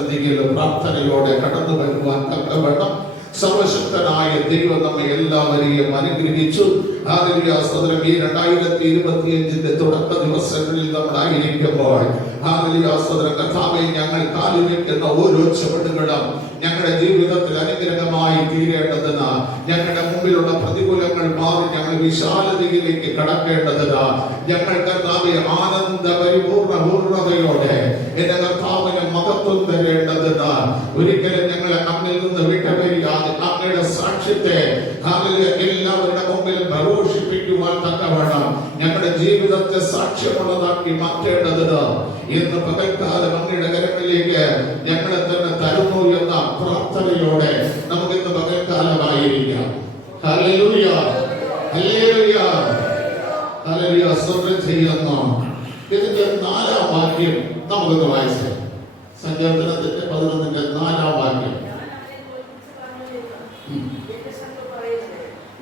പ്രാർത്ഥനയോടെ കടന്നു വരുവാൻ തക്കവണ്ണം സർവശക്തനായ ദൈവം നമ്മെ എല്ലാവരെയും അനുഗ്രഹിച്ചു. ഹല്ലേലൂയ. സഹോദരൻ, ഈ 2025 തുടക്ക ദിവസങ്ങളിൽ നമ്മളായിരിക്കുമ്പോൾ ഹല്ലേലൂയ സഹോദരൻ, കർത്താവേ, ഞങ്ങൾ കാലുവെക്കുന്ന ഓരോ ചുവടുകളും ഞങ്ങളുടെ ജീവിതത്തിൽ അനുഗ്രഹമായി തീരേണ്ടതിന്, ഞങ്ങളുടെ മുമ്പിലുള്ള പ്രതികൂലങ്ങൾ മാറി ഞങ്ങൾ വിശാലതയിലേക്ക് കടക്കേണ്ടതിന്, ഞങ്ങൾ കർത്താവെ ആനന്ദ പൂർണ്ണതയോടെ എന്റെ കർത്താവിന് മഹത്വം തരേണ്ടതിന്, ഒരിക്കലും ഞങ്ങളെ അങ്ങിൽ നിന്ന് വിട്ടുവരിയാതെ അങ്ങയുടെ സാക്ഷ്യത്തെ എല്ലാവരുടെ മുമ്പിൽ പ്രഘോഷിപ്പിക്കുവാൻ തക്കവണ്ണം ഞങ്ങളുടെ ജീവിതത്തെ സാക്ഷ്യമുള്ളതാക്കി മാറ്റേണ്ടതിന് ഇന്ന് പകൽക്കാലം അങ്ങയുടെ കരങ്ങളിലേക്ക് ഞങ്ങളെ തന്നെ തരുന്നു എന്ന പ്രാർത്ഥനയോടെ നമുക്ക് ഇന്ന് പകൽക്കാലമായിരിക്കാം. Hallelujah, hallelujah, hallelujah. സ്തോത്രം ചെയ്യുന്നു. ഇതിന്റെ 4-ാം വാക്യം നമുക്കൊന്ന് വായിക്കാം. സങ്കീർത്തനത്തിന്റെ 11-ന്റെ 4-ാം വാക്യം.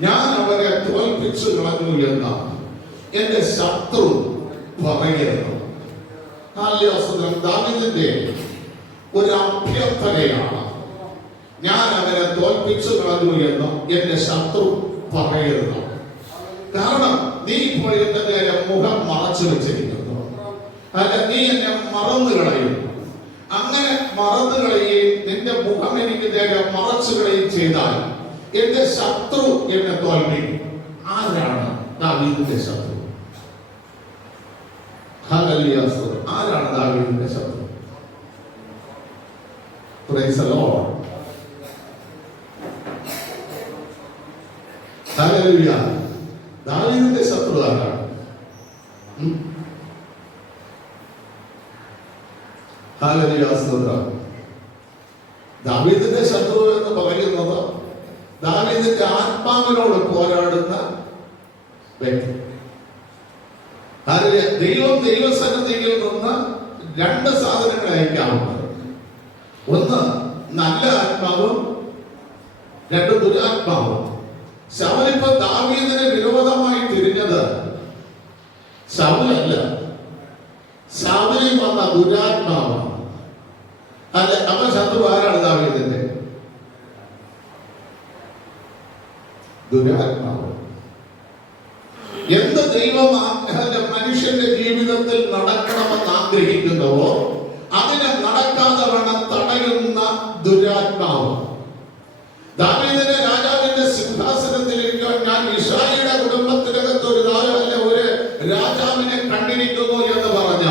ഞാൻ അവരെ തോൽപ്പിച്ചു കളഞ്ഞു എന്ന് എന്റെ ശത്രു പറയുന്നു. ദാവീദിന്റെ ഒരു അഭ്യർത്ഥനയാണ്. ഞാൻ അവരെ തോൽപ്പിച്ചു കളഞ്ഞു എന്ന് എന്റെ ശത്രു പറയുന്നു. കാരണം നീ ഇപ്പോൾ എന്റെ നേരെ മുഖം മറച്ചു വെച്ചിരിക്കുന്നു, അല്ല നീ എന്നെ മറന്നു കളയുന്നു. അങ്ങനെ മറന്നു കളയുകയും നിന്റെ മുഖം എനിക്ക് നേരെ മറച്ചു കളയുകയും ചെയ്താൽ എന്റെ ശത്രു എന്നെ തോൽപ്പിക്കും. ആരാണ് ദാവീദിന്റെ ശത്രു? ഹല്ലേലൂയ. ആരാണ് ദാവീദിന്റെ ശത്രു? Praise the Lord. ഹല്ലേലൂയ. ദാവീദിന്റെ ശത്രു ആരാണ്? ഹല്ലേലൂയ. ദാവീദിന്റെ ശത്രു എന്ന് പറയുന്നത് ദാവീദിന്റെ ആത്മാവിനോട് പോരാടുന്ന വ്യക്തി. ദൈവം ദൈവസന്നിധിയിൽ നിന്ന് 2 സാധനങ്ങൾ അയക്കാവുന്നത്. ഒന്ന് നല്ല ആത്മാവും, 2 ദുരാത്മാവും. ശൗലിപ്പോ ദാവീദിന് വിരോധമായി തിരിഞ്ഞത് ശൗലല്ല, ശൗലിൽ വന്ന ദുരാത്മാവാണ്. അല്ല, അപ്പൊ ശത്രു ആരാണ് ദാവീദിന്റെ? ദുരാത്മാവ്. എന്ത് ദൈവം മനുഷ്യന്റെ ജീവിതത്തിൽ നടക്കണമെന്ന് ആഗ്രഹിക്കുന്നുവോ അതിനെ നടക്കാതെ വേണം തടയുന്ന ദുരാത്മാവ്. ദാവീദിനെ രാജാവിന്റെ സിംഹാസനത്തിലിരിക്കാൻ ഞാൻ യിശായിയുടെ കുടുംബത്തിനകത്ത് ഒരു രാജാവിനെ കണ്ടിരിക്കുന്നു എന്ന് പറഞ്ഞ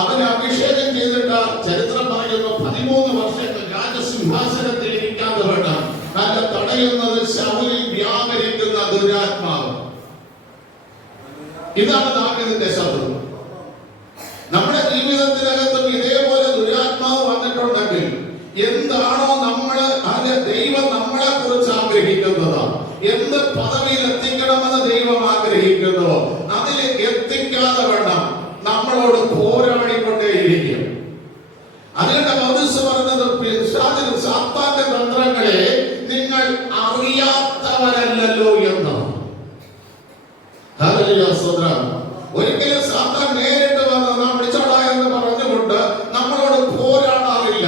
അവനെ അഭിഷേകം ചെയ്തിട്ട് ചരിത്രം പറയുന്നു 13 വർഷങ്ങൾ രാജസിംഹാസനത്തിൽ ഇരിക്കാതെ വേണം നല്ല തടയുന്നത് ശൗലിൽ വ്യാപരിക്കുന്ന ദുരാത്മാവ്. ഇതാണ് ദാവീദിന്റെ ശത്രു. നമ്മുടെ ജീവിതത്തിനകത്തും ഇതേപോലെ ദുരാത്മാവ് വന്നിട്ടുണ്ടെങ്കിൽ എന്താണോ ദൈവം നമ്മളെ കുറിച്ച് ആഗ്രഹിക്കുന്നത്, എന്ത് പദവിയിൽ എത്തിക്കണമെന്ന് ദൈവം ആഗ്രഹിക്കുന്നു, അതിലേക്ക് എത്തിക്കാതെ വേണം നമ്മളോട് പോരാടിക്കൊണ്ടേയിരിക്കും. അതുകൊണ്ട് പൗലോസ് പറഞ്ഞത് സാത്താന്റെ തന്ത്രങ്ങളെ നിങ്ങൾ അറിയാത്തവരല്ലോ എന്ന്. ഒരിക്കലും സാത്താൻ നേരിട്ട് വന്ന് നാം വിളിച്ചോടാ എന്ന് പറഞ്ഞുകൊണ്ട് നമ്മളോട് പോരാടാറില്ല.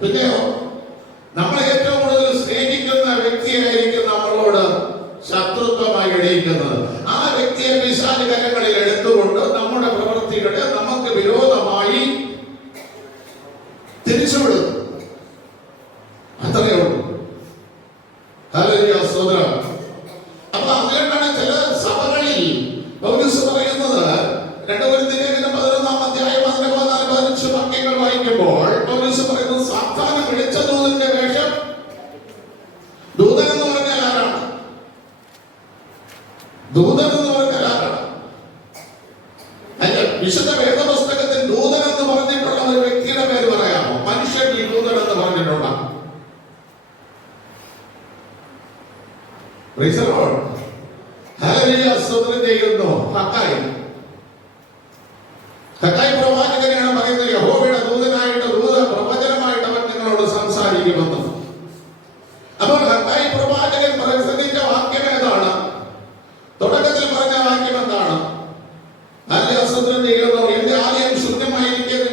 പിന്നെയോ നമ്മളെ ഏറ്റവും കൂടുതൽ സ്നേഹിക്കുന്ന വ്യക്തിയായിരിക്കും നമ്മളോട് ശത്രുത്വമായി ഇടയിക്കുന്നത്. ആ വ്യക്തിയെ പിശാച് കരങ്ങളിൽ എടുത്തുകൊണ്ട് നമ്മുടെ പ്രവൃത്തികളെ നമുക്ക് വിരോധമായി തിരിച്ചുവിടും. അത്രയേ ഉള്ളൂ. ഹല്ലേലൂയ. സ്തോത്രം. അപ്പൊ അതുകൊണ്ടാണ് ചില സഭകളിൽ പൗലോസ് പറയുന്നത് 2 കൊരിന്ത്യർ 11-ാം അധ്യായം 14-15 വാക്യങ്ങൾ വായിക്കുമ്പോൾ പൗലോസ് പറയുന്നത് സാത്താനെ വിളിച്ച ദൂതന്റെ വേഷം. ദൂതൻ എന്ന് പറഞ്ഞാൽ ആരാണ്? ദൂതൻ എന്ന് പറഞ്ഞാൽ ആരാണ്? വിശുദ്ധ വേദപുസ്തകത്തിൽ ദൂതൻ എന്ന് പറഞ്ഞിട്ടുള്ള ഒരു വ്യക്തിയുടെ പേര് പറയാമോ? മനുഷ്യനിൽ ദൂതൻ എന്ന് പറഞ്ഞിട്ടുള്ള ഹഗ്ഗായി പ്രവാചകനാണ് പറയുന്നത്, യഹോവയുടെ ദൂതനായിട്ട് പ്രവചനമായിട്ട് അവൻ നിങ്ങളോട് സംസാരിക്കുമെന്ന്. അപ്പോൾ ഹഗ്ഗായി പ്രവാചകൻ പ്രസംഗിച്ച വാക്യം ഏതാണ്? തുടക്കത്തിൽ പറഞ്ഞ വാക്യം എന്താണ്? എന്റെ ആലയം ശുദ്ധമായിരിക്കുക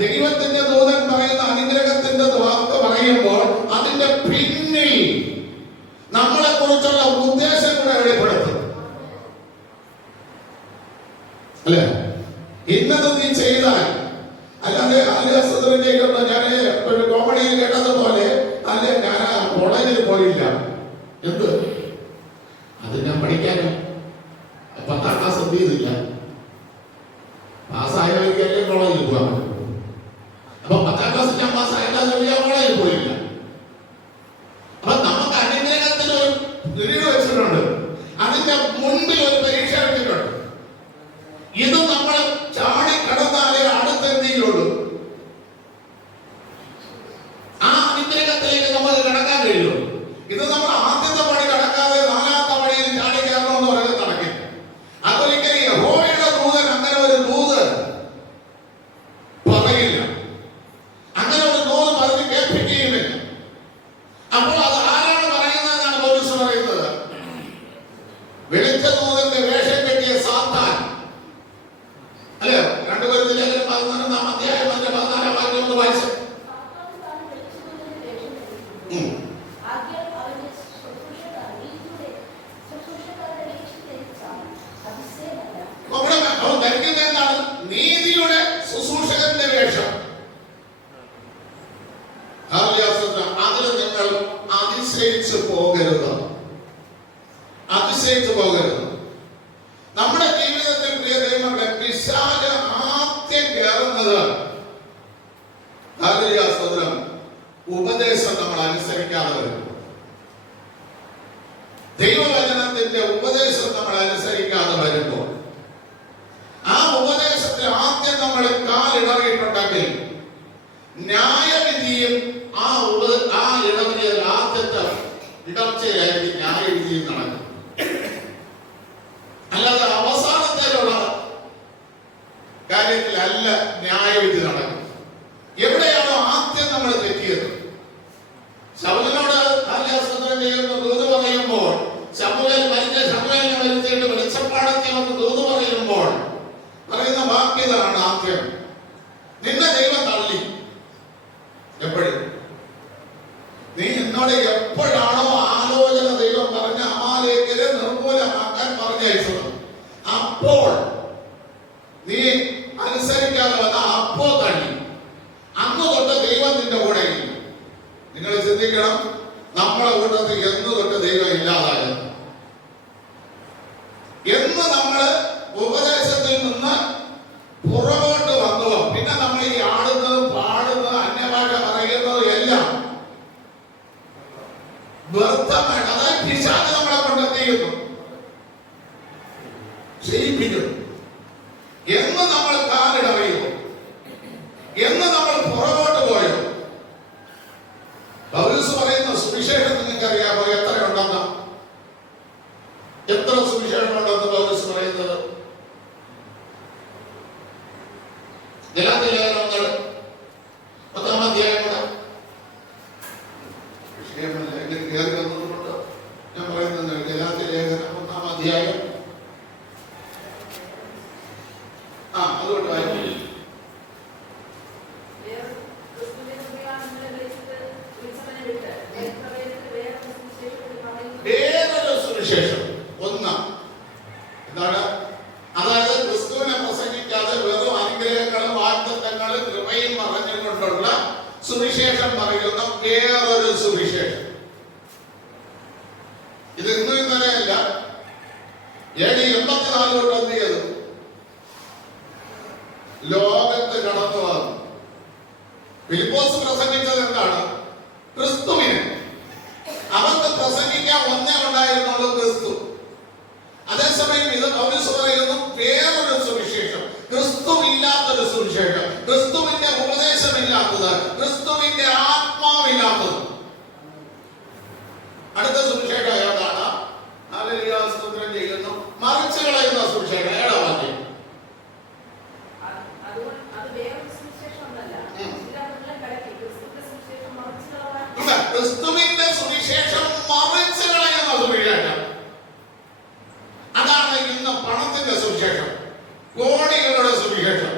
ദൈവത്തിന്റെ ദൂതൻ പറയുന്ന അനുഗ്രഹത്തിന്റെ വാക്ക് പറയുമ്പോൾ അതിന്റെ പിന്നിൽ നമ്മളെ കുറിച്ചുള്ള ഉദ്ദേശം കൂടെ വെളിപ്പെടുത്തും. അല്ലെ, ഇന്നത് നീ ചെയ്താൽ, അല്ലാതെ ആലസ്യം ചെയ്യുമ്പോൾ ഞാൻ ഒരു കോമഡിയിൽ കേട്ടതുപോലെ അല്ലെ ഞാൻ കോളേജിൽ പോയില്ല, എന്ത് അത് ഞാൻ പഠിക്കാനോ 10ാം ക്ലാസ് എന്ത് ചെയ്തില്ല, പാസ്സായവരിക്കല്ലേ കോളേജിൽ പോകാൻ. അപ്പൊ 10ാം ക്ലാസ് ഞാൻ പാസ്സായില്ല, ഞാൻ കോളേജിൽ പോയില്ല. അപ്പൊ നമുക്ക് അനുഗ്രഹത്തിന് ഒരു പിരീഡ് വെച്ചിട്ടുണ്ട്, അതിന്റെ മുൻപിൽ ഒരു പരീക്ഷ വെച്ചിട്ടുണ്ട്. ഇത് നമ്മൾ ചാടി കടന്നാലേ അടുത്തെന്തിയുള്ളൂ, ആ അനുഗ്രഹത്തിലേക്ക് നമുക്ക് കടക്കാൻ കഴിയുള്ളൂ. ഇത് നമ്മൾ ആദ്യത്തെ പടി കടക്കാതെ 4ാമത്തെ പടിയിൽ ചാടി കയറണമെന്ന് പറയുന്നത് നടക്കില്ല. അതൊരിക്കലും യഹോവയുടെ ദൂതൻ അങ്ങനെ ഒരു ദൂത് പറയില്ല, അങ്ങനെ ഒരു ദൂത് പറഞ്ഞ് കേൾപ്പിക്കുകയുമില്ല. അപ്പോൾ അത് ആരാണ് പറയുന്നതെന്നാണ് പൗലോസ് പറയുന്നത്. വെളിച്ച ദൂതന്റെ വേഷം കെട്ടിയ സാത്താൻ, അല്ലേ? 2 കൊരിന്ത്യർ 11-ാം അധ്യായം 14-ാം വാക്യം ഒന്ന് വായിച്ചു. ധരിക്കുന്ന എന്താണ്? നീതിയുടെ ശുശ്രൂഷകന്റെ വേഷം. അതിൽ നിങ്ങൾ അതിശയിച്ചു പോകരുത്, അതിശയിച്ചു പോകരുത്. നമ്മുടെ ജീവിതത്തിൽ പ്രിയ ദൈവമക്കളെ, പിശാച് ആദ്യം കയറുന്നത് ഉപദേശം നമ്മൾ അനുസരിക്കാതെ വരും. ദൈവവചനത്തിന്റെ ഉപദേശം നമ്മൾ അനുസരിക്കാതെ വരുമ്പോൾ ആ ഉപദേശത്തിൽ ആദ്യം നമ്മൾ കാലിടറിയിട്ടുണ്ടെങ്കിൽ ന്യായവിധിയും ആ ഇടവിധിയിൽ ആദ്യത്തെ ഇടർച്ചയായിരിക്കും ന്യായവിധിയും നടക്കും. അല്ലാതെ അവസാനത്തിലുള്ള കാര്യത്തിലല്ല ന്യായവിധി നടക്കും. എവിടെയാണോ ആദ്യം നമ്മൾ തെറ്റിയത്, ശൗലിനോട് ആലസ്യം ചെയ്യുന്ന ദൂത് പറയുമ്പോൾ, ശമൂവേലിനെ വരുത്തിയിട്ട് വെളിച്ചപ്പാടത്തിൽ വന്ന് ദൂത് പറയുമ്പോൾ പറയുന്ന വാക്യതാണ് ആദ്യം, നിന്നെ ദൈവം തള്ളി. എപ്പോഴും നീ എന്നോട് എപ്പോഴാണോ ആലോചന ദൈവം പറഞ്ഞ അമാലേഖ്യരെ നിർമൂലമാക്കാൻ പറഞ്ഞയച്ചത്, അപ്പോൾ നീ അനുസരിക്കാതെ വന്ന അപ്പോൾ തള്ളി. അന്ന് തൊട്ട് ദൈവം നിന്റെ കൂടെ ഇല്ല. നിങ്ങൾ ചിന്തിക്കണം, നമ്മളെ കൂട്ടത്തിൽ എന്ന് തൊട്ട് ദൈവം ഇല്ലാതായത്. എന്ന് നമ്മള് ഉപദേശത്തിൽ നിന്ന് പുറകോട്ട് വന്നുവോ, പിന്നെ നമ്മൾ ഈ ആടുന്നതും പാടുന്നതും അന്യഭാഷ പറയുന്നതും എല്ലാം വ്യർത്ഥമാണ്. അതായത് പിശാച് നമ്മളെ കൊണ്ടെത്തിക്കുന്നു, ചെയ്യിപ്പിക്കുന്നു. എന്ന് നമ്മൾ കാലിടറിയോ, എന്ന് നമ്മൾ പുറകോട്ട് പോയോ. പൗലോസ് പറയുന്ന സുവിശേഷം നിങ്ങൾക്കറിയാമോ എത്രയുണ്ടെന്ന്? എത്ര സുവിശേഷമുണ്ടെന്ന് പൗലോസ് പറയുന്നത്? ഗലാത്യ ലേഖനങ്ങൾ 10-ാം അധ്യായം കൂടെ വിഷയമല്ല, എങ്ങനെ കയറി വന്നതുകൊണ്ട് ഞാൻ പറയുന്നത്. ഗലാത്യ ലേഖനം 1-ാം അധ്യായം അതുകൊണ്ട് വേറൊരു സുവിശേഷം എന്താണ്? അതായത് ക്രിസ്തുവിനെ പ്രസംഗിക്കാതെ വെറും അനുഗ്രഹങ്ങളും വാഗ്ദത്തങ്ങളും കൃപയും പറഞ്ഞുകൊണ്ടുള്ള സുവിശേഷം പറയുന്ന വേറൊരു സുവിശേഷം. ഇത് ഇന്നും ഇന്നലെയല്ല, AD 84 തൊട്ട് എന്ത് ചെയ്തു? ലോകത്ത് കടന്നു വന്നു. ഫിലിപ്പോസ് പ്രസംഗിച്ചത് എന്താണ്? ക്രിസ്തുവിനെ. അവർക്ക് പ്രസംഗിക്കാൻ ഒന്നേ ഉണ്ടായിരുന്നുള്ളൂ, ക്രിസ്തു. അതേസമയം ഇത് പൗലോസ് പറയുന്നു വേറൊരു സുവിശേഷം, ക്രിസ്തുവില്ലാത്തൊരു സുവിശേഷം, ക്രിസ്തുവിന്റെ ഉപദേശമില്ലാത്തത്, ക്രിസ്തുവിന്റെ ആത്മാവില്ലാത്തത്. അടുത്ത സുവിശേഷം ഏതാണ്? ഹല്ലേലൂയ, സ്തോത്രം ചെയ്യുന്നു. മറിച്ച് കളയുന്ന സുവിശേഷം. ഏഴാം വാക്യം. ക്രിസ്തുവിന്റെ സുവിശേഷം മറിച്ച് കളയുന്ന സുവിശേഷം. അതാണ് ഇന്ന് പണത്തിന്റെ സുവിശേഷം, കോടികളുടെ സുവിശേഷം.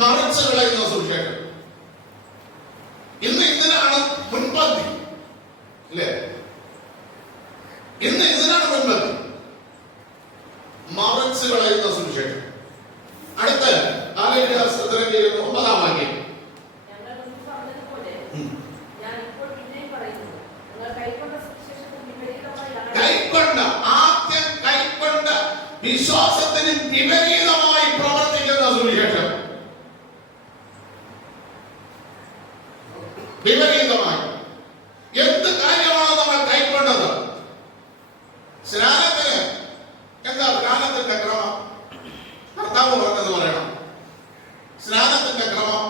മറിച്ച് കളയുന്ന സുവിശേഷം. ഇന്ന് ഇതിനാണ് മുൻപന്തി, അല്ലേ? ഇന്ന് ഇതിനാണ് മുൻപന്തി, മറിച്ച് കളയുന്ന സുവിശേഷം. അടുത്ത 9-ാം വാക്യം. കൈക്കൊണ്ട വിശ്വാസത്തിന് വിപരീതമായി പ്രവർത്തിക്കുന്ന സുവിശേഷം. വിപരീതമായി എന്ത് കാര്യമാണോ നമ്മൾ കൈക്കൊണ്ടത്? സ്നാനത്തിന് എന്താ സ്നാനത്തിന്റെ ക്രമം? കർത്താവ് പറഞ്ഞത് പറയണം. സ്നാനത്തിന്റെ ക്രമം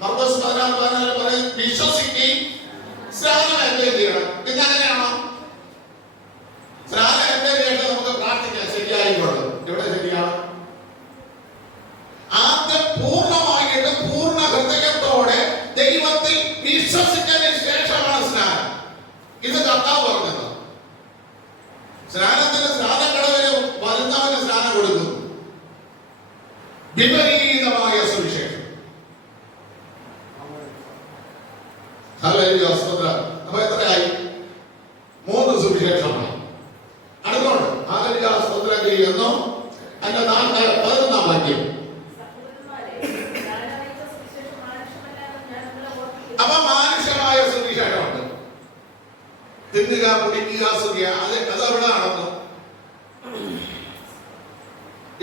മർക്കോസ് 16:14 പറയും, വിശ്വസിക്കുകയും സ്നാനം എൻജോയ് ചെയ്യണം. ഇത് അങ്ങനെയാണോ? സ്നാനം എൻജോയ് ചെയ്യേണ്ടത് നമുക്ക് പ്രാർത്ഥിക്കാം, ശരിയായിക്കോട്ടെ. ഇവിടെ ശരിയാണ്. ആദ്യം പൂർണ്ണമായിട്ട് പൂർണ്ണ ഹൃദയത്തോടെ ദൈവത്തിൽ വിശ്വസിച്ചതിന് ശേഷമാണ് സ്നാനം. ഇത് കർത്താവ് പറഞ്ഞത്. സ്നാനത്തിന് സ്നാനക്കടവിന് വരുന്നവന് സ്നാനം കൊടുക്കുന്നു. വിപരീതമായ സുവിശേഷം. അപ്പൊ എത്രയായി? 3 സുവിശേഷമായി. അടുത്തോണ്ട് 4 എന്നോ അതിന്റെ 11-ാം വാക്യം. അപ്പൊ മാനുഷമായ സുവിശേഷമുണ്ട്. തിന്നുക, കുടിക്കുക, സുഖിയ. അതെവിടെ നടന്നു?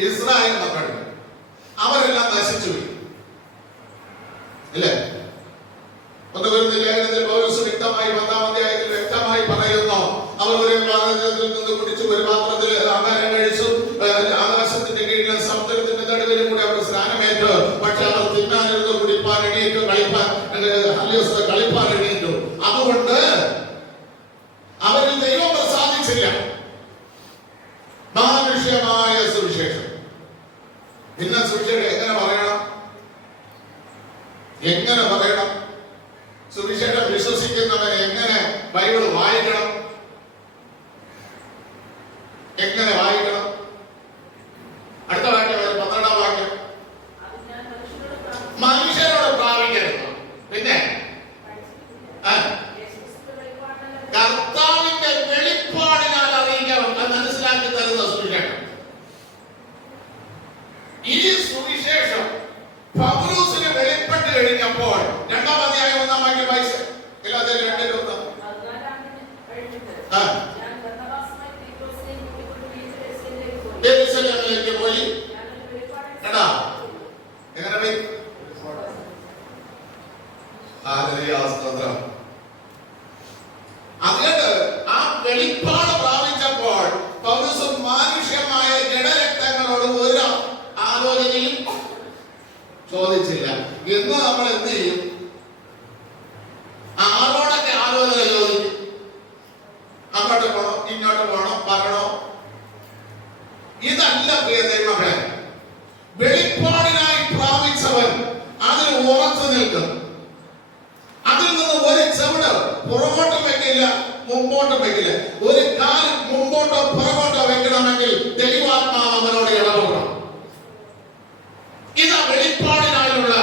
ഇസ്രായേൽ മക്കൾ അവരെല്ലാം നശിച്ചുപോയി, ഇല്ലേ? 1 കൊരിന്ത്യർ ലേഖനത്തിൽ പൗലോസ് വ്യക്തമായി 10-ാം അധ്യായത്തിൽ വ്യക്തമായി പറയുന്നു, അവർ ഒരു പാത്രത്തിൽ നിന്ന് കുടിച്ചു, ഒരു പാത്രത്തിൽ ആഹാരം കഴിച്ചു, ആകാശത്തിന്റെ കീഴിലും സമുദ്രത്തിന്റെ നടുവിലും കൂടി അവർ സ്നാനമേറ്റു. പക്ഷെ അവർ തിന്നാനിരുന്നു, കുടിപ്പാൻ എണീറ്റു, കളിപ്പാൻ എണീറ്റു. അതുകൊണ്ട് അവരിൽ ദൈവം പ്രസാദിച്ചില്ല. മാനുഷ്യമായ സുവിശേഷം. ഇന്ന സുവിശേഷം എങ്ങനെ പറയണം? എങ്ങനെ പറയണം? സുവിശേഷം വിശ്വസിക്കുന്നവൻ എങ്ങനെ ബൈബിൾ വായിക്കണം? എങ്ങനെ വായിക്കണം? അടുത്ത വാക്യം, 12-ാം വാക്യം. മനുഷ്യരോട് പ്രാപിക്കരുത്, പിന്നെ കർത്താവിന്റെ വെളിപ്പാടിനാൽ അറിയിക്കണം. അത് മനസ്സിലാക്കി തരുന്ന സുവിശേഷം. ഈ സുവിശേഷം പൗലോസിന് വെളിപ്പെട്ട് കഴിഞ്ഞപ്പോൾ 2-ാം അധ്യായം 1-ാം വാക്യം വായിച്ച് എല്ലാത്തിലും 2-1. യെരൂശലേമിലേക്ക് പോയി. എങ്ങനെ പോയി? അതുകൊണ്ട് ആ വെളിപ്പാട് പ്രാപിച്ചപ്പോൾ പൗലോസ് മാനുഷ്യമായ ജഡരക്തങ്ങളോട് ഒരു ആലോചനയും ചോദിച്ചില്ല. ഇന്ന് നമ്മൾ എന്ത് ചെയ്യും? ആരോടൊക്കെ ആലോചന ചോദിക്കും? അങ്ങോട്ട് പോണോ, ഇങ്ങോട്ട് പോണോ, പറയണോ? ഇതല്ല പ്രിയ ദൈവമേ. വെളിപ്പാടിനായി പ്രാപിച്ചവൻ അതിൽ ഉറച്ചു നിൽക്കും. അതിൽ നിന്ന് ഒരു ചെവിട് പുറകോട്ടും വെക്കില്ല, മുമ്പോട്ടും വെക്കില്ല. ഒരു കാൽ മുമ്പോട്ടോ പുറകോട്ടോ വെക്കണമെങ്കിൽ ദൈവാത്മാവ് അവനോട് ഇടപെടണം. ഇതാ വെളിപ്പാടിനായുള്ള.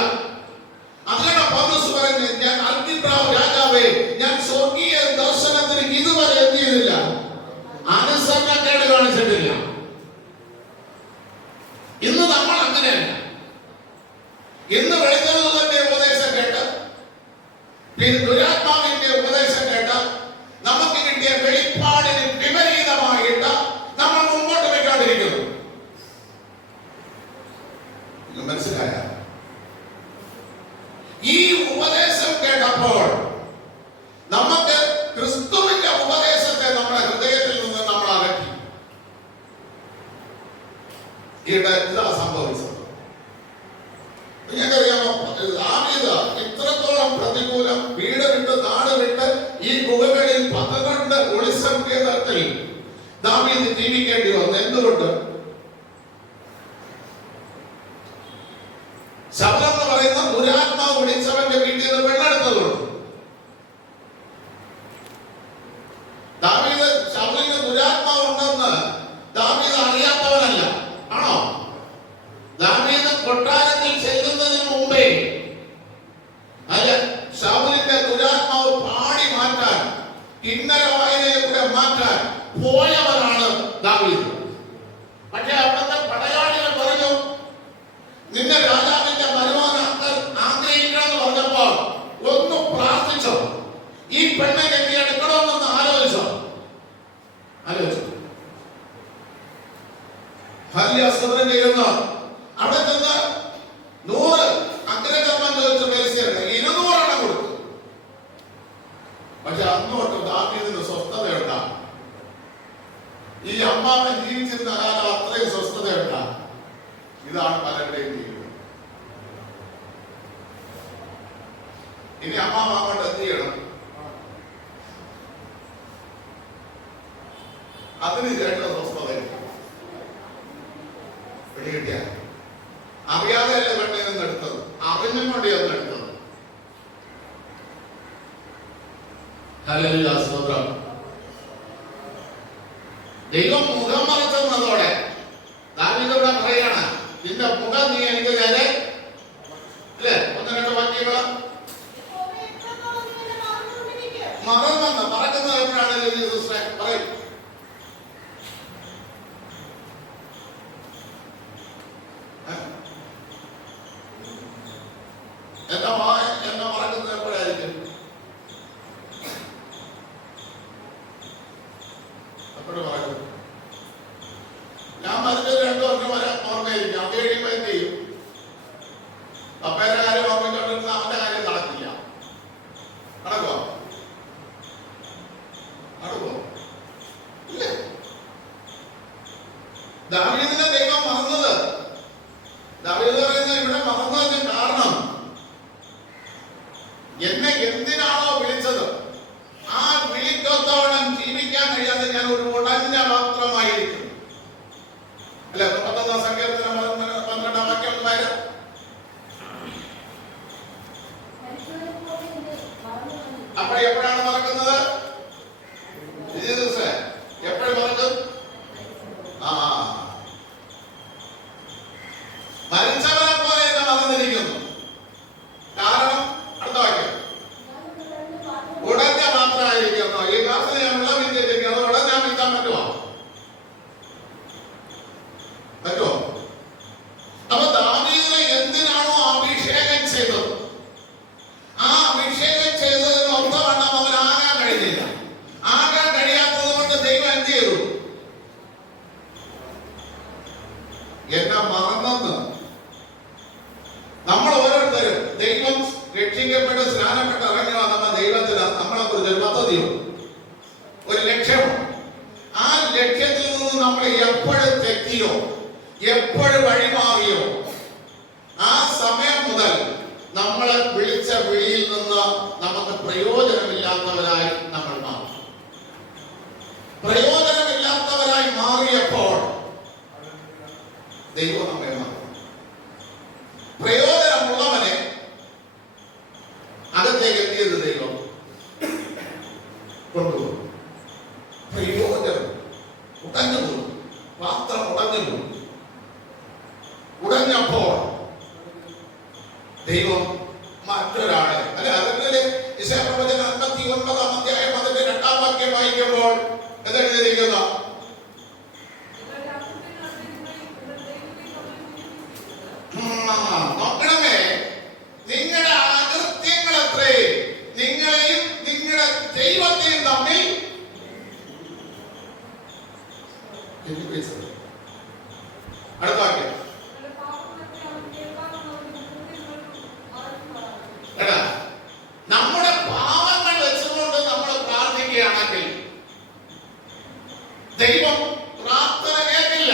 അതിനാണ് പൗലോസ് പറയുന്നത്, ഞാൻ അഗ്നിപ്രാവ് രാജാവേ, ഞാൻ സ്വർഗീയ ദർശനത്തിന് ഇതുവരെ എന്ത് ചെയ്തില്ല? അനുസരണക്കേട് കാണിച്ചിട്ടില്ല. ഇന്ന് നമ്മൾ അങ്ങനെയല്ല. ഇന്ന് വെളിച്ചത്തിന്റെ ഉപദേശം കേട്ട്, ദുരാത്മാവിന്റെ ഉപദേശം കേട്ട്, നമുക്ക് കിട്ടിയ വെളിപ്പാടിന് വിപരീതമായിട്ട് നമ്മൾ മുമ്പോട്ട് വെക്കാണ്ടിരിക്കുന്നു. മനസ്സിലായ? ഈ ഉപദേശം കേട്ടപ്പോൾ നമുക്ക് ക്രിസ്തുവിന്റെ ഉപദേശത്തെ നമ്മുടെ ഹൃദയത്തിൽ നിന്ന് നമ്മൾ അകറ്റി. ഇതാ സംഭവിച്ചത്. നിങ്ങൾക്കറിയാമോ, ദാവീദ് ഇത്രത്തോളം പ്രതികൂലം, വീട് വിട്ട് നാട് വിട്ട് ഈ ഗുഹകളിൽ 12 ഒളിസങ്കേതത്തിൽ ദാവീദ് ജീവിക്കേണ്ടി വന്നു. എന്തുകൊണ്ട്? ശബ്ദം എന്ന് പറയുന്ന ദുരാത്മാവ് വിളിച്ചവന്റെ വീട്ടിൽ നിന്ന് വെള്ളെടുത്തതുകൊണ്ട്. ദാവീദ് കിന്നര വായനയിലൂടെ മാറ്റാൻ പോയവനാണ് ദാവീദ്. പക്ഷേ അവിടുത്തെ പടയാളികൾ പറഞ്ഞു, നിന്നെ രാജാവിന്റെ മരുമകനാക്കാൻ ആഗ്രഹിക്കണമെന്ന് പറഞ്ഞപ്പോൾ ഒന്ന് പ്രാർത്ഥിച്ചോ, ഈ പെണ്ണെ കെട്ടി എടുക്കണമെന്ന് ആലോചിച്ചു. ഹല്യാസ്തോത്രം ചെയ്യുന്നു. അവിടെ ചെന്ന് 100 അഗ്രചർമ്മം ചോദിച്ച പേരിസ്യർക്ക് 200 കൊടുത്തു. പക്ഷെ അന്നോട്ട് ദാവീദിന് സ്വസ്ഥതയുണ്ടാ. ഈ അമ്മാവൻ ജീവിച്ചിരുന്ന കാലം അത്രയും സ്വസ്ഥതയുണ്ടാ. ഇതാണ് പലരുടെയും ജീവിതം. ഇനി അമ്മാവ അങ്ങോട്ട് എന്ത് ചെയ്യണം? അതിന് ചേട്ടൻ സ്വസ്ഥതയില്ല. പിടികിട്ടിയ അറിയാതെയല്ല പെണ്ണിൽ നിന്ന് എടുത്തത്, അറിഞ്ഞും കൊണ്ടേ ഒന്ന് എടുത്തത്. ഹല്ലേലൂയ, സ്തോത്രം. ദൈവം മുഖം മറച്ചതോടെ ദാവീദോട് പറയാണ്, നിന്റെ മുഖം നീ എനിക്ക് നേരെ അല്ലേ 1-2 വാക്യങ്ങൾ മറന്നെന്ന് മറക്കുന്നത് എപ്പോഴാണ് സിസ്റ്ററെ പറയും? എന്നെ മറക്കുന്നത് എപ്പോഴായിരിക്കും? എപ്പോഴും മറക്കും. ഞാൻ മരിച്ചത് 2 വർഷം വരെ ഓർമ്മയായിരിക്കും. അത് കഴിയുമ്പോൾ എന്ത് ചെയ്യും? അപ്പേരെ കാര്യം ഓർമ്മിച്ചോണ്ടിരുന്ന അവന്റെ കാര്യം നടക്കില്ല. നടക്കുമോ? നടക്കുമോ? ഇല്ല. ദാവീദിനെ ദൈവം മറന്നത്, ദാവീദ് പറയുന്നത് ഇവിടെ മറന്നതിന് കാരണം എന്നെ എന്തിനാണോ വിളിച്ചത് ആ വിളിക്കൊത്തവണ്ണം ജീവിക്കാൻ കഴിയാതെ ഞാൻ ഒരു ഉടഞ്ഞ പാത്രമായിരിക്കും. അല്ലെ 31 സങ്കീർത്തനം 12 വാക്യം വരും. അപ്പോൾ എപ്പോഴാണ് മറക്കുന്നത്? എപ്പോഴും മറക്കും. മരിച്ചവരെ പോലെ എന്നെ മറന്നിരിക്കുന്നു. കാരണം അടുത്ത വാക്യം, ഉടഞ്ഞ മാത്രമായിരിക്കുന്നു. ഈ ക്ലാസ്സിൽ ഞാൻ വെള്ളം വീട്ടിയിരിക്കുന്നത് ഉടഞ്ഞാൽ വീട്ടാൻ പറ്റുമോ? പറ്റുമോ? അപ്പൊ ദാവീദിനെ എന്തിനാണോ അഭിഷേകം ചെയ്തത്, ആ അഭിഷേകം ചെയ്തതിന് ഒത്തവണ്ണം അവൻ ആകാൻ കഴിഞ്ഞില്ല. ആകാൻ കഴിയാത്തത് കൊണ്ട് ദൈവം എന്ത് ചെയ്തു? എന്നെ മറന്നെന്ന്. നമ്മൾ ഓരോരുത്തരും ദൈവം രക്ഷിക്കപ്പെട്ട് സ്നാനപ്പെട്ട് ഇറങ്ങി വന്ന ദൈവത്തിന് നമ്മളെ കുറിച്ച് ഒരു പദ്ധതിയുണ്ട്, ഒരു ലക്ഷ്യമുണ്ട്. ആ ലക്ഷ്യത്തിൽ നിന്ന് നമ്മൾ എപ്പോഴും തെറ്റിയോ എപ്പോഴും വഴിമാറിയോ ആ സമയം മുതൽ നമ്മളെ വിളിച്ച വിളിയിൽ നിന്ന് നമുക്ക് പ്രയോജനമില്ലാത്തവരായി നമ്മൾ മാറി. പ്രയോജനമില്ലാത്തവരായി മാറിയപ്പോൾ ദൈവം നമ്മെ മാറി. പ്രയോജനമുള്ളവനെ അകത്തേക്ക് എത്തിയത് ദൈവം കൊണ്ടുപോകും. പ്രയോജനം ഉടഞ്ഞു പോകും, പാത്രം ഉടഞ്ഞു പോകും. ഉടഞ്ഞപ്പോൾ ദൈവം മറ്റൊരാളെ അല്ലെ അതിന്റെ യിശയ്യാപ്രവചനം 59-ാം അധ്യായം അതിന്റെ 2-ാം വാക്യം വായിക്കുമ്പോൾ എന്തെഴുതിയിരിക്കുന്നു? നോക്കണമേ, നിങ്ങളുടെ അകൃത്യങ്ങൾ എത്രേ നിങ്ങളെയും നിങ്ങളുടെ ദൈവത്തെയും തമ്മിൽ അടുത്ത വാക്യം നമ്മുടെ പാവങ്ങൾ വെച്ചുകൊണ്ട് നമ്മൾ പ്രാർത്ഥിക്കുകയാണെങ്കിൽ ദൈവം പ്രാർത്ഥന കേൾക്കില്ല.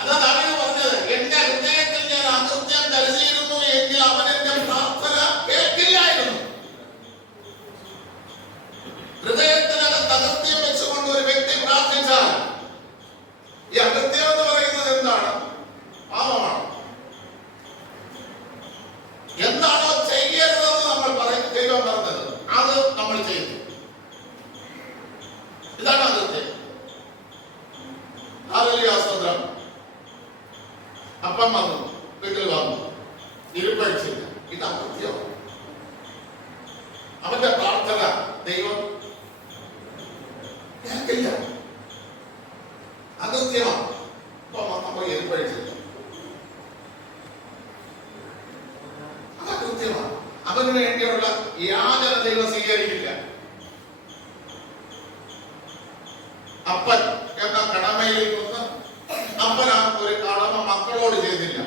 അതാ ദാവീദ് പറഞ്ഞത്, എന്റെ ഹൃദയത്തിൽ ഞാൻ അകൃത്യം കരുതിയിരുന്നു എങ്കിൽ അവൻ എന്റെ പ്രാർത്ഥന കേൾക്കില്ലായിരുന്നു. ഹൃദയത്തിനകത്ത് അകൃത്യം വെച്ചുകൊണ്ട് ഒരു വ്യക്തി പ്രാർത്ഥിച്ചാൽ, ഈ അകൃത്യം എന്ന് പറയുന്നത് എന്താണ്? പാപമാണ്. എന്താണോ ചെയ്യരുതെന്ന് നമ്മൾ ദൈവം പറഞ്ഞത് അത് നമ്മൾ ചെയ്തു. ഇതാണ് അകൃത്യം. ഹല്ലേലൂയ, സ്തോത്രം. അപ്പം വന്നു, വീട്ടിൽ വന്നു, ഇരുപ്പഴിച്ചില്ല. ഇത് അകൃത്യം. അവന്റെ പ്രാർത്ഥന ദൈവം അപ്പൻ എന്ന കടമയിൽ നിന്ന് അപ്പൻ ആ ഒരു കടമ മക്കളോട് ചെയ്തില്ല.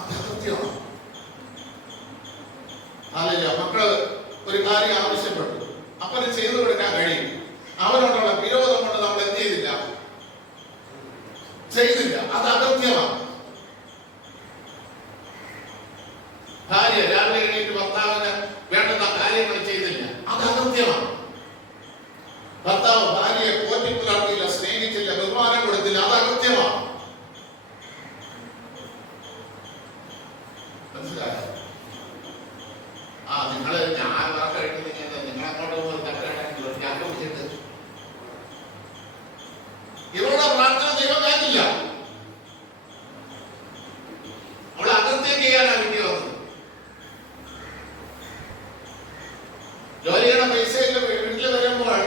അത് കൃത്യമാണ്. അല്ലല്ലോ, മക്കള് ഒരു കാര്യം ആവശ്യപ്പെട്ടു, അപ്പന് ചെയ്തു കൊടുക്കാൻ കഴിയും. അവരോടുള്ള വിരോധം കൊണ്ട് നമ്മൾ എന്ത് ചെയ്തില്ല? ചെയ്തില്ല. അത് അകൃത്യമാണ്. ഭാര്യ രാവിലെ എണീറ്റ് ഭർത്താവിന് വേണ്ടുന്ന കാര്യങ്ങൾ ചെയ്തില്ല, അത് അകൃത്യമാണ്. ഭർത്താവ് ഭാര്യയെ പോറ്റി പുലർത്തിയില്ല, സ്നേഹിച്ചില്ല, ബഹുമാനം കൊടുത്തില്ല, അത് അകൃത്യമാണ്. മനസ്സിലായോ? നിങ്ങള് ഞാൻ കഴിക്കുന്നത് നിങ്ങളങ്ങോട്ട് പിടിച്ചിട്ട് ഇവരുടെ പ്രാർത്ഥന ദൈവം കാണില്ല. അവൾ അകൃത്യം ചെയ്യാനാണ് വേണ്ടി വന്നത്. ജോലിയുടെ പൈസയിൽ വീട്ടിൽ വരുമ്പോൾ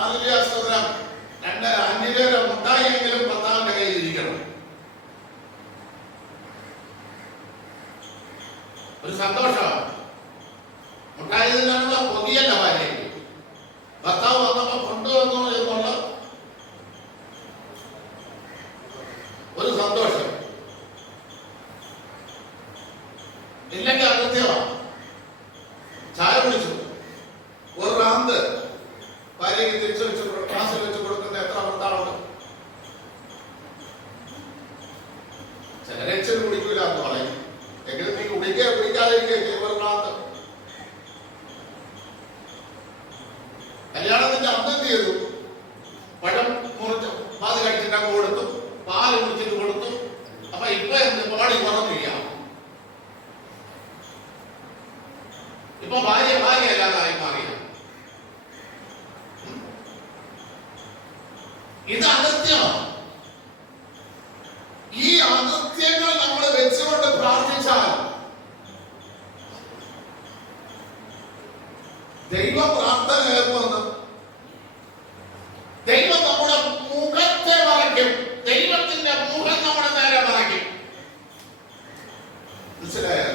ആസ്വദനം 2 രൂപ മുട്ടായെങ്കിലും ഭർത്താവിന്റെ കയ്യിൽ ഇരിക്കണം. ഒരു സന്തോഷമാണ്. മുട്ടായി നിന്നുള്ള പൊതിയല്ല ഭാര്യയ്ക്ക്. ഭർത്താവ് വന്നപ്പോ കൊണ്ടുവന്നു എന്നുള്ള ഒരു സന്തോഷം. ഇല്ലെങ്കിൽ അകൃത്യമാണ്. ചായ കുടിച്ചു, ഒരു റാന്ത് ഭാര്യയ്ക്ക് തിരിച്ചു വെച്ച് ക്ലാസ്സിൽ വെച്ച് കൊടുക്കുന്ന എത്ര ഭർത്താവുണ്ട്? ചിലരച്ഛൻ കുടിക്കൂല എന്ന് പറയും. എങ്കിലും നീ കുടിക്കാതിരിക്കുക ഒരു റാന്ത്. കല്യാണത്തിന്റെ അന്ന് എന്ത് ചെയ്തു? പഴം മുറിച്ച് പാല് കഴിച്ചിട്ടൊക്കെ കൊടുത്തു, പാല് കുടിച്ചിട്ട് കൊടുത്തു. അപ്പൊ ഇപ്പൊ എന്ത് പാടി കുറഞ്ഞില്ല. ഇപ്പൊ ഭാര്യ അല്ലാതായി മാറിയ. ഇത് അകൃത്യമാണ്. ഈ അകൃത്യങ്ങൾ നമ്മൾ വെച്ചുകൊണ്ട് പ്രാർത്ഥിച്ചാൽ ദൈവം പ്രാർത്ഥന കേൾക്കുമെന്ന്. ദൈവം നമ്മുടെ മുഖത്തെ മറയ്ക്കും. ദൈവത്തിന്റെ മുഖം നമ്മുടെ നേരെ മറയ്ക്കും. മനസ്സിലായോ?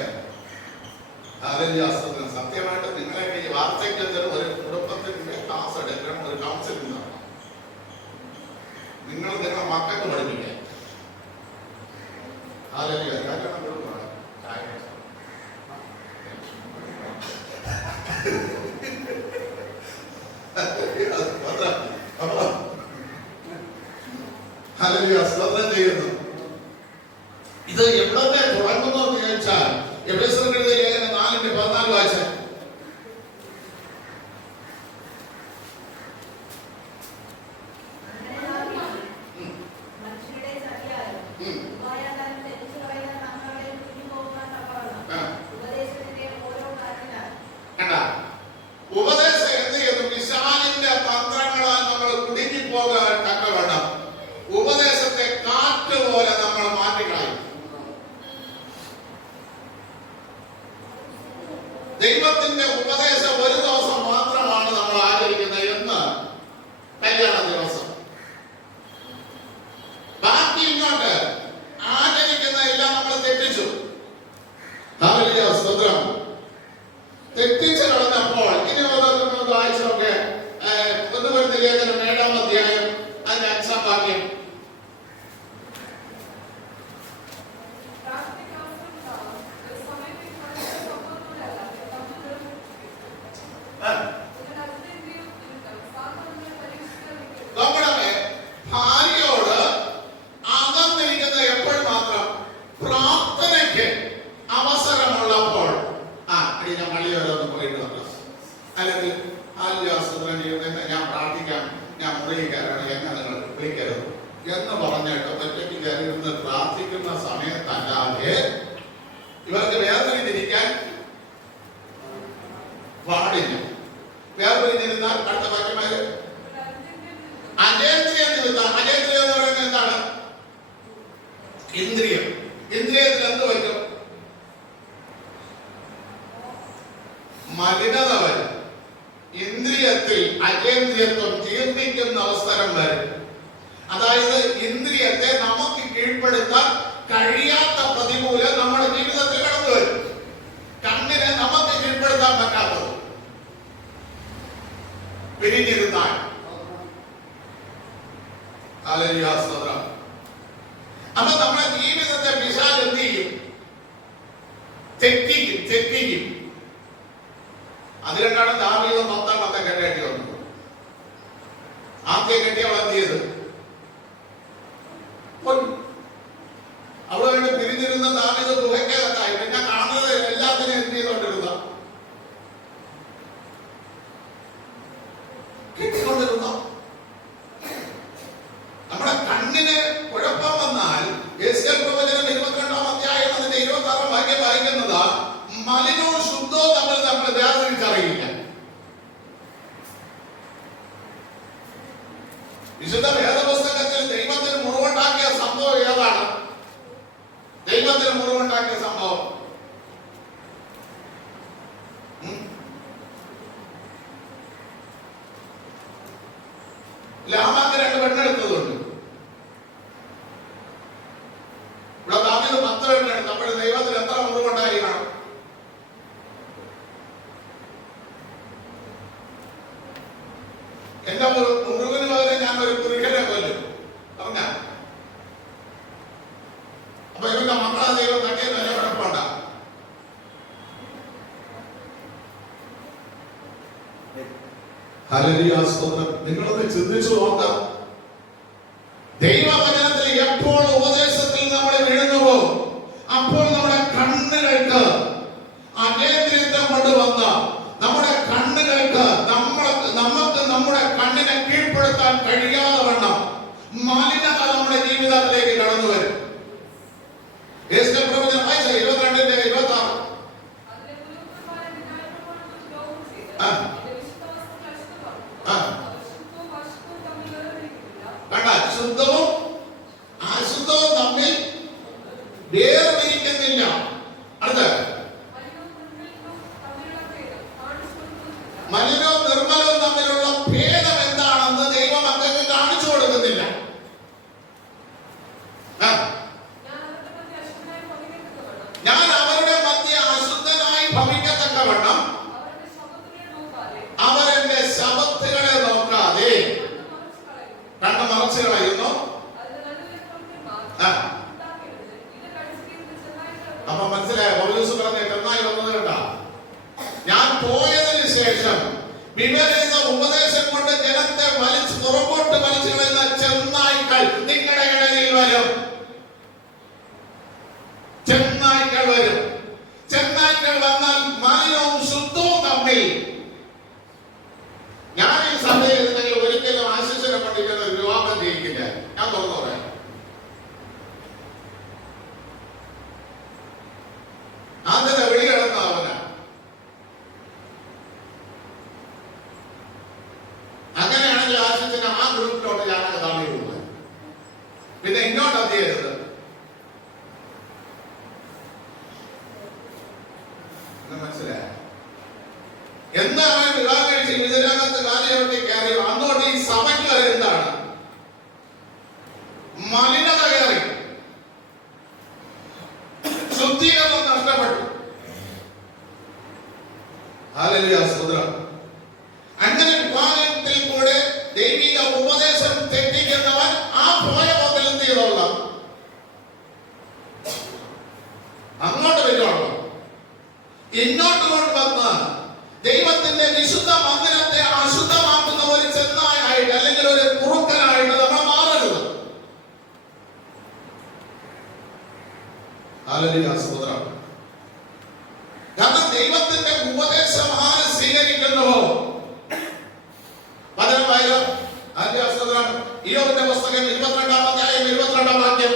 സത്യമായിട്ട് നിങ്ങളെ ഈ വാർദ്ധക്യത്തിൽ ഒരു കുടുംബത്തിന്റെ ക്ലാസ് എടുക്കണം, ഒരു കൗൺസിലിംഗ് നടത്തണം. നിങ്ങളെ മക്കൾക്ക് പഠിപ്പിക്കാൻ സ്തോത്രം ചെയ്യുന്നു. ഇത് എവിടെ തുടങ്ങുന്നു എന്ന് ചോദിച്ചാൽ എഫെസ്യർക്കെഴുതിയ ലേഖനം 4:14 വായിച്ചാൽ ഉപദേശം എന്ത് ചെയ്യുന്നു? പിശാചിന്റെ തന്ത്രങ്ങളാൽ നമ്മൾ കുടുങ്ങിപ്പോകാൻ തക്കവണ്ണം ഉപദേശത്തെ കാറ്റ് പോലെ നമ്മൾ മാറ്റിക്കളയും. ദൈവത്തിന്റെ ഉപദേശം ഒരു ദിവസം മാത്രമാണ് നമ്മൾ ആചരിക്കുന്നത് എന്ന് കല്യാണ ദിവസം. ബാക്കി ഇങ്ങോട്ട് ആചരിക്കുന്നതെല്ലാം നമ്മൾ തെറ്റിച്ചു. സ്തോത്രം. തെറ്റിച്ച് കളഞ്ഞപ്പോൾ ഇനി വായിച്ചൊക്കെ 1 കൊരിന്ത്യർ ലേഖനം 7-ാം അധ്യായം അതിന്റെ 5-ാം വാക്യം. നമ്മുടെ ഭാര്യയോട് അകന്നിരിക്കുന്ന എപ്പോൾ മാത്രം? പ്രാർത്ഥനയ്ക്ക് അവസരമുള്ളപ്പോൾ. ഞാൻ പള്ളി വരെ പോയിട്ട് വന്നു, അല്ലെങ്കിൽ ഞാൻ പ്രാർത്ഥിക്കാം, ഞാൻ മുറിയിക്കാരാണ്, എന്നെ നിങ്ങൾ വിളിക്കരുത് എന്ന് പറഞ്ഞിട്ട് ഒറ്റയ്ക്ക് കയറിയിരുന്ന് പ്രാർത്ഥിക്കുന്ന സമയത്തല്ലാതെ ഇവർക്ക് വേർതിരിഞ്ഞിരിക്കാൻ പാടില്ല. വേർതിരിഞ്ഞിരുന്നാൽ അടുത്ത പറ്റമാര് അജേന്ദ്രിയം നിമിത്തം. അജേന്ദ്രിയം എന്ന് പറയുന്നത് എന്താണ്? ഇന്ദ്രിയം. ഇന്ദ്രിയത്തിൽ എന്ത് പറ്റും? മലിനത വരും. ഇന്ദ്രിയത്തിൽ അജേന്ദ്രിയത്വം ജീർണിക്കുന്ന അവസരം വരും. അതായത് ഇന്ദ്രിയത്തെ നമുക്ക് കീഴ്പ്പെടുത്താൻ കഴിയാത്ത പ്രതികൂലം നമ്മുടെ ജീവിതത്തിൽ കടന്നു വരും. കണ്ണിനെ നമുക്ക് കീഴ്പ്പെടുത്താൻ പറ്റാത്തത്, പിരിഞ്ഞിരുന്നാൽ അപ്പൊ നമ്മുടെ ജീവിതത്തെ പിശാച് എന്ത് ചെയ്യും? തെറ്റിക്കും. അതിനാണ് ദാവീദ് 10 കെട്ടേണ്ടി വന്നത്. ആദ്യം കെട്ടിയവൾ എന്ത് ചെയ്ത്? അവിടെ വേണ്ടി പിരിഞ്ഞിരുന്ന ദാവീദ് ഗുഹയ്ക്കകത്തായി. പിന്നെ കാണുന്നത് എല്ലാത്തിനും എന്ത് ചെയ്തോണ്ടിരുന്ന? കെട്ടിക്കൊണ്ടിരുന്ന. നമ്മുടെ കണ്ണിന് കുഴപ്പം വന്നാൽ യെശയ്യാ പ്രവചനം 22-ാം അധ്യായം അതിന്റെ 26-ാം വാക്യം വായിക്കുന്നത് മലിനവും ശുദ്ധവും തമ്മിൽ നമ്മൾ വേർതിരിച്ചറിയില്ല. വിശുദ്ധ വേദപുസ്തകത്തിൽ ദൈവത്തിന് മുറിവുണ്ടാക്കിയ സംഭവം ഏതാണ്? ദൈവത്തിന് മുറിവുണ്ടാക്കിയ സംഭവം ലാമാക്ക് 2 പെണ്ണെടുത്തതുണ്ട്. ഇവിടെ ദാവീദ് 10 പെണ്ണെടുത്തു. അപ്പോൾ ദൈവത്തിന് എത്ര മുറിവുണ്ടായി കാണും? എന്റെ മുറിവിന് പകരം ഞാൻ ഒരു പുരുഷനെ കൊല്ലും പറഞ്ഞ. അപ്പൊ ഇവന്റെ മക്കളെ ദൈവം തട്ടിയെന്ന് വരെ കുഴപ്പമുണ്ട. നിങ്ങളൊന്ന് ചിന്തിച്ചു നോക്കാം. ദൈവവചനത്തിൽ എപ്പോൾ ഉപദേശത്തിൽ നമ്മൾ വീഴുന്നുവോ അപ്പോൾ നമ്മുടെ കണ്ണുകൾക്ക് അകേന്ദ്രിത്വം കൊണ്ടുവന്ന നമ്മുടെ കണ്ണുകൾക്ക് നമുക്ക് നമ്മുടെ കണ്ണിനെ കീഴ്പ്പെടുത്താൻ കഴിയാതെ വണ്ണം മലിനത നമ്മുടെ ജീവിതത്തിലേക്ക് കടന്നു വരും. യെശയ്യാ പ്രവചനം 22-26. ശുദ്ധവും അശുദ്ധവും തമ്മിൽ വേർതിരിക്കുന്നില്ല. അടുത്ത മലിനവും നിർമ്മലവും തമ്മിലുള്ള ഭേദം എന്താണെന്ന് ദൈവമക്കൾക്ക് കാണിച്ചു കൊടുക്കുന്നില്ല. ഞാൻ അവരുടെ മധ്യ അശുദ്ധനായി ഭവിക്കത്തക്കവണ്ണം അവരെന്റെ ശബത്തുകളെ നോക്കാതെ കണ്ണ് മറച്ചു കളയുന്നു. അപ്പൊ മനസ്സിലായ പൗലോസ് പറഞ്ഞ നന്നായി വന്നത് കണ്ട. ഞാൻ പോയതിനു ശേഷം വിവരിച്ച ഉപദേശം കൊണ്ട് ജനത്തെ പുറകോട്ട് വലിച്ചു കളയുന്ന ചെന്നായ്ക്കൾ നിങ്ങളുടെ ഇടയിൽ വരും. ചെന്നായ്ക്കൾ വരും. ചെന്നായ്ക്കൾ വന്നാൽ മലിനവും ശുദ്ധവും തമ്മിൽ. ഞാൻ ഈ സഭയിൽ ഇരുന്നെങ്കിൽ ഒരിക്കലും ആശിസിനെ പഠിക്കുന്ന ഒരു വിവാഹം ചെയ്യിക്കില്ല. ഞാൻ തുറന്നു പറയാം. അതിനെ വെളിയിടന്ന അവനാ. അങ്ങനെയാണെങ്കിൽ ആശിസിനെ ആ ഗ്രൂപ്പിലോട്ട് ഞാനൊക്കെ തള്ളിയിടുന്നത്. പിന്നെ ഇങ്ങോട്ട് അത് ചെയ്യരുത്. മനസ്സിലായ എന്താണ് വിവാഹം കഴിച്ച് ഇതിനകത്ത് കാലഘട്ടത്തിൽ കയറി അന്നോട്ട് ഈ സഭയ്ക്ക് വരെ എന്താണ് മലിനത കയറി, ശുദ്ധീകരണം നഷ്ടപ്പെട്ടു. ഹല്ലേലൂയ സ്തോത്രം. അങ്ങനെ വിവാഹത്തിൽ കൂടെ ദൈവിക ഉപദേശം തെറ്റിക്കുന്നവൻ ആ പോയ പോകൽ എന്ത് ചെയ്തോളാം? അങ്ങോട്ട് വരുവാണോ? ഇങ്ങോട്ട് കൊണ്ടുവന്ന് ദൈവത്തിന്റെ വിശുദ്ധ മന്ദിരത്തെ അശുദ്ധമാക്കുന്ന ഒരു ചെന്നായായിട്ട് അല്ലെങ്കിൽ ഒരു കുറുക്കനായിട്ട് നമ്മൾ മാറരുത്. കാരണം ദൈവത്തിന്റെ ഉപദേശം ആര് സ്വീകരിക്കുന്നുവോ ഇയ്യോബിന്റെ പുസ്തകം 22-ാം അധ്യായം 22-ാം വാക്യം.